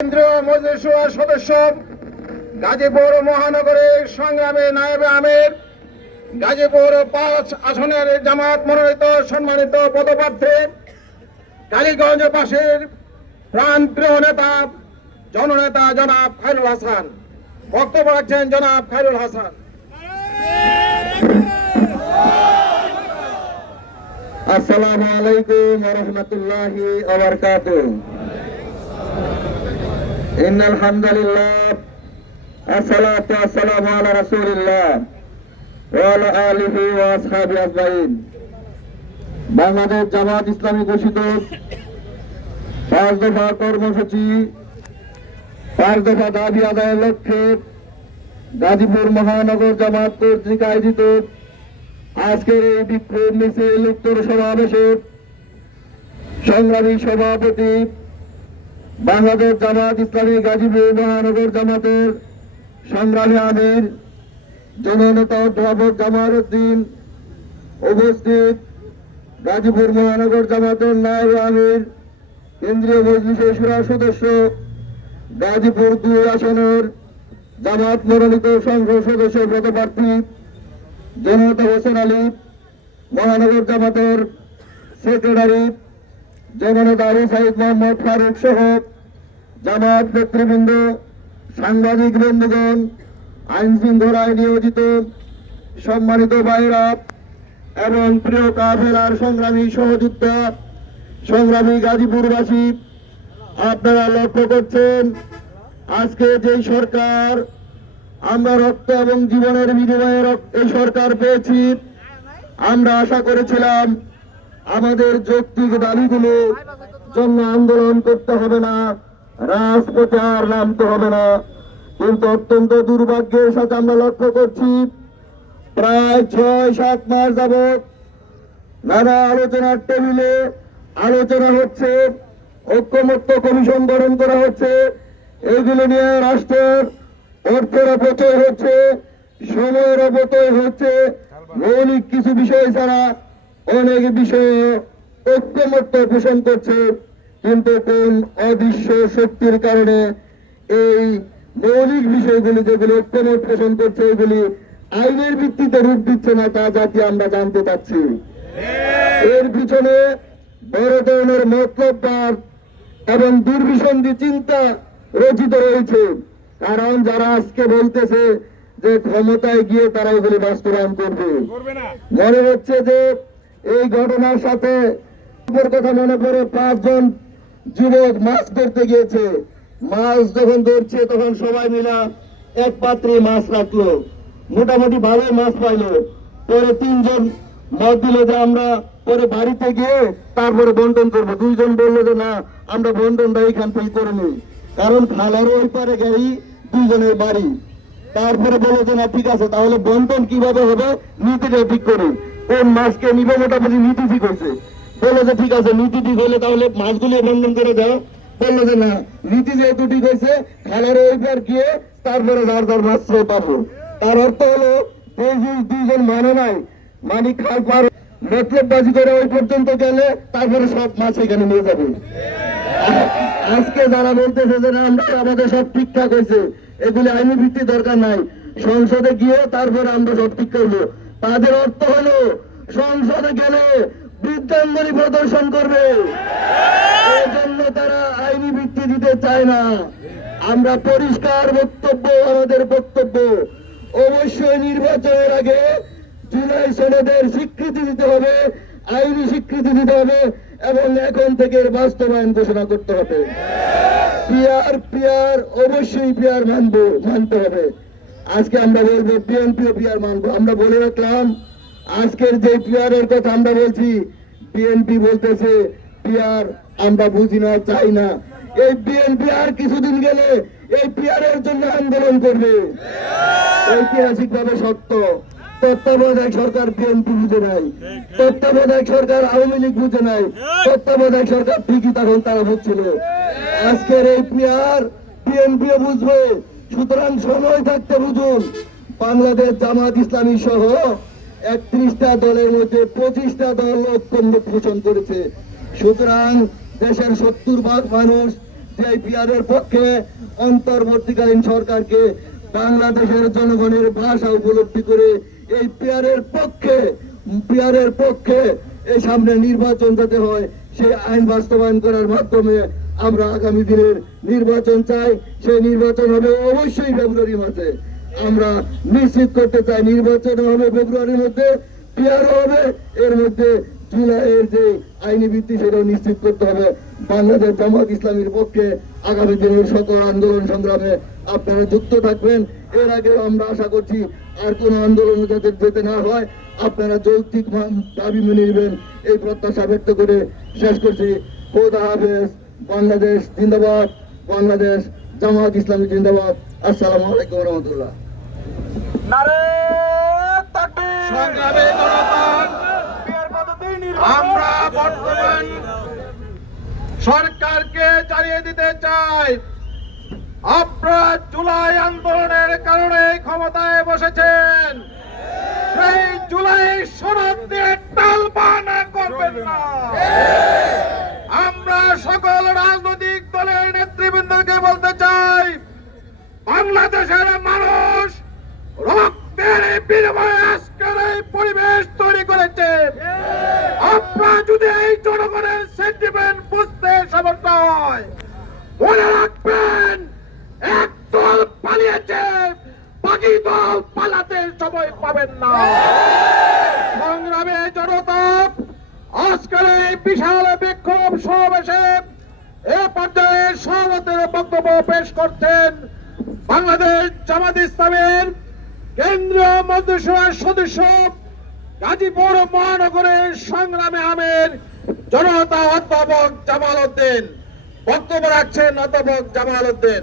কেন্দ্রীয় মজলিসুয়ার সদস্য গাজীপুর মহানগরের সংগ্রামে নায়েবে আমির, গাজীপুর পাঁচ আসনের জামাত মনোনীত সম্মানিত পদপ্রার্থী কালীগঞ্জ পাশের প্রাণ প্রিয় নেতা, জননেতা জনাব খায়রুল হাসান। বক্তব্য রাখছেন জনাব খায়রুল হাসান। আসসালামু আলাইকুম রহমতুল্লাহি إن الحمد لله الصلاة والسلام على رسول الله وعلى آله وأصحابه أجمعين বাংলাদেশ জামাত ইসলামী ঘোষিত পাঁচ দফা কর্মসূচি পাঁচ দফা দাবি আদায়ের লক্ষ্যে গাজীপুর মহানগর জামাত কর্তৃক আয়োজিত আজকের এই বিক্ষোভ মিছিল উত্তর সমাবেশে সংগ্রামী সভাপতি বাংলাদেশ জামাত ইসলামী গাজীপুর মহানগর জামাতের সংগ্রামী আমির, জননেতা অধ্যাপক জামাল উদ্দিন উপস্থিত, গাজীপুর মহানগর জামাতের নায়ব আমির, কেন্দ্রীয় মজলিসের সুরা সদস্য, গাজীপুর দুই আসনের জামাত মনোনীত সংসদ সদস্য পদপ্রার্থী জনতা হোসেন আলী, মহানগর জামাতের সেক্রেটারি জননেতা আবু মোহাম্মদ ফারুক সহ জামাত নেতৃবৃন্দ, সাংবাদিক বন্ধুগণ আইন শৃঙ্খলায় নিয়োজিত, সম্মানিত বাইরা এবং প্রিয় কাফেলার সংগ্রামী সহযোদ্ধা, সংগ্রামী গাজীপুরবাসী, আপনারা লক্ষ্য করছেন, আজকে যেই সরকার, আমরা রক্ত এবং জীবনের বিনিময়ে এই সরকার পেয়েছি। আমরা আশা করেছিলাম আমাদের যৌক্তিক দাবিগুলো জন্য আন্দোলন করতে হবে না, রাজপথে আর নামতে হবে না। কিন্তু অত্যন্ত দুর্ভাগ্যের সাথে আমরা লক্ষ্য করছি, প্রায় ছয়, সাত মাস যাবৎ নানা আলোচনার টেবিলে আলোচনা হচ্ছে, ঐক্যমত্য কমিশন গঠন করা হচ্ছে এইগুলো নিয়ে রাষ্ট্রের অর্থের অপচয় হচ্ছে, সময়ের অপচয় হচ্ছে, মৌলিক কিছু বিষয় ছাড়া অনেক বিষয়ে ঐক্যমত্য পোষণ করছে কিন্তু কোন অদৃশ্য শক্তির কারণে এই মৌলিক বিষয়গুলি যেগুলি ঐক্যমত পোষণ করছে এগুলি আইনের ভিত্তিতে রূপ দিচ্ছে না তা জাতি আমরা জানতে পারছি এর পিছনে বড় ধরনের মতলববাদ এবং দুর্বিসন্ধি চিন্তা রচিত রয়েছে। কারণ যারা আজকে বলতেছে যে ক্ষমতায় গিয়ে তারা এগুলি বাস্তবায়ন করবে। মনে হচ্ছে যে এই ঘটনার সাথে কথা মনে পড়ে পাঁচজন যুবক মাছ ধরতে গিয়েছে। মাছ যখন ধরছে, তখন সবাই মিলা এক পাত্রে মাছ রাখল। মোটামুটি ভালোই মাছ পাইলো। পরে তিনজন মত দিল যে আমরা পরে বাড়িতে গিয়ে তারপরে বন্টন করব। দুইজন বলল যে, না, আমরা বন্টনটা এখান থেকে করে নিই। কারণ খালার ওই পারে গাড়ি, দুইজনের বাড়ি। তারপরে বলে যে, না, ঠিক আছে, তাহলে বন্টন কীভাবে হবে? নীতিটা ঠিক করে। কোন মাছকে নিবে মোটামুটি নীতি ঠিক হয়েছে? বলল যে ঠিক আছে, নীতি ঠিক হলে তাহলে মাছগুলি বন্টন করে দাও। বলল যে না, নীতি যেহেতু ঠিক হয়েছে, খালের ওই পার গিয়ে তারপরে যার যার মাছ সে পাবো। তার অর্থ হলো এই যে দুইজন মানে নাই মানি খাল পার মতলববাজি করে ওই পর্যন্ত গেলে তারপরে সব মাছ এখানে নিয়ে যাবে। আজকে যারা বলতেছে যে আমরা আমাদের সব ঠিকঠাক হয়েছে, এগুলি আইনি ভিত্তি দরকার নাই। সংসদে গিয়ে তারপরে আমরা সব ঠিক করব। তাদের অর্থ হলো, সংসদে গেলে বিদ্যাঙ্গনী প্রদর্শন করবে। এই জন্য তারা আইনি ভিত্তি দিতে চায় না। আমরা পরিষ্কার বক্তব্য, আমাদের বক্তব্য অবশ্যই নির্বাচনের আগে জুলাই সনদের স্বীকৃতি দিতে হবে, আইনি স্বীকৃতি দিতে হবে এবং এখন থেকে বাস্তবায়ন ঘোষণা করতে হবে। পিয়ার পিয়ার, অবশ্যই পিয়ার মানবো, মানতে হবে। আজকে আমরা বলব বিএনপি ও পিয়ার মানবো। আমরা বলে রাখলাম আজকের যে পিয়ারের কথা আমরা বলছি বিএনপি বলতেছে পিয়ার আমরা বুঝি না চাই না। এই বিএনপি আর কিছুদিন গেলে এই পিয়ারের জন্য আন্দোলন করবে। ঐতিহাসিক ভাবে সত্য। তত্ত্বাবধায়ক সরকার বিএনপি বুঝে নাই। তত্ত্বাবধায়ক সরকার আওয়ামী লীগ বুঝে নাই। তত্ত্বাবধায়ক সরকার ঠিকই তখন তারা বুঝছিল। আজকের এই পিয়ার বিএনপিও বুঝবে। সুতরাং সময় থাকতে বুঝুন, বাংলাদেশ জামাত ইসলামী সহ একত্রিশটা দলের মধ্যে পঁচিশটা দল ঐক্যমত পোষণ করেছে। সুতরাং দেশের সত্তর ভাগ মানুষ সিআইপিআর এর পক্ষে অন্তর্বর্তীকালীন সরকারকে বাংলাদেশের জনগণের ভাষা উপলব্ধি করে এই পেয়ারের পক্ষে পেয়ারের পক্ষে এই সামনে নির্বাচন যাতে হয়, সেই আইন বাস্তবায়ন করার মাধ্যমে আমরা আগামী দিনের নির্বাচন চাই, সেই নির্বাচন হবে অবশ্যই ফেব্রুয়ারি মাসে আমরা নিশ্চিত করতে চাই নির্বাচন হবে ফেব্রুয়ারির মধ্যে পিয়ার হবে, এর মধ্যে জুলাইয়ের যে আইনি ভিত্তি সেটাও নিশ্চিত করতে হবে। বাংলাদেশ জামাত ইসলামীর পক্ষে আগামী দিনের সকল আন্দোলন সংগ্রামে আপনারা যুক্ত থাকবেন। এর আগে আমরা আশা করছি আর কোন আন্দোলন যাতে যেতে না হয়, আপনারা যৌক্তিক দাবি মেনে নেবেন। এই প্রত্যাশা ব্যক্ত করে শেষ করছি। খোদা হাফেজ। বাংলাদেশ জিন্দাবাদ বাংলাদেশ জামাত ইসলামী জিন্দাবাদ। আসসালামু আলাইকুম রহমতুল্লাহ আমরা বর্তমান সরকারকে জানিয়ে দিতে চাই আপনারা জুলাই আন্দোলনের কারণে ক্ষমতায় বসেছেন। সেই জুলাই সনদ দিয়ে টালবানা করবেন না। সকল রাজনৈতিক দলের নেতৃবৃন্দকে বলতে চাই, বাংলাদেশের মানুষ রক্তের বিনিময়ে আজকের এই পরিবেশ তৈরি করেছে। আপনারা যদি এই জনগণের সেন্টিমেন্ট বুঝতে সমর্থ হয়, মনে রাখবেন এক দল পালিয়েছে, বাকি দল পালাতে সময় পাবেন না সংগ্রামে জনতা আজকের এই বিশাল বিক্ষোভ সমাবেশে এ পর্যায়ে সভাপতির বক্তব্য পেশ করতেন বাংলাদেশ জামাত ইসলামের কেন্দ্রীয় মন্ত্রিসভার সদস্য গাজীপুর মহানগরের সংগ্রামে আমের জনতা অধ্যাপক জামাল উদ্দিন। বক্তব্য রাখছেন অধ্যাপক জামাল উদ্দিন।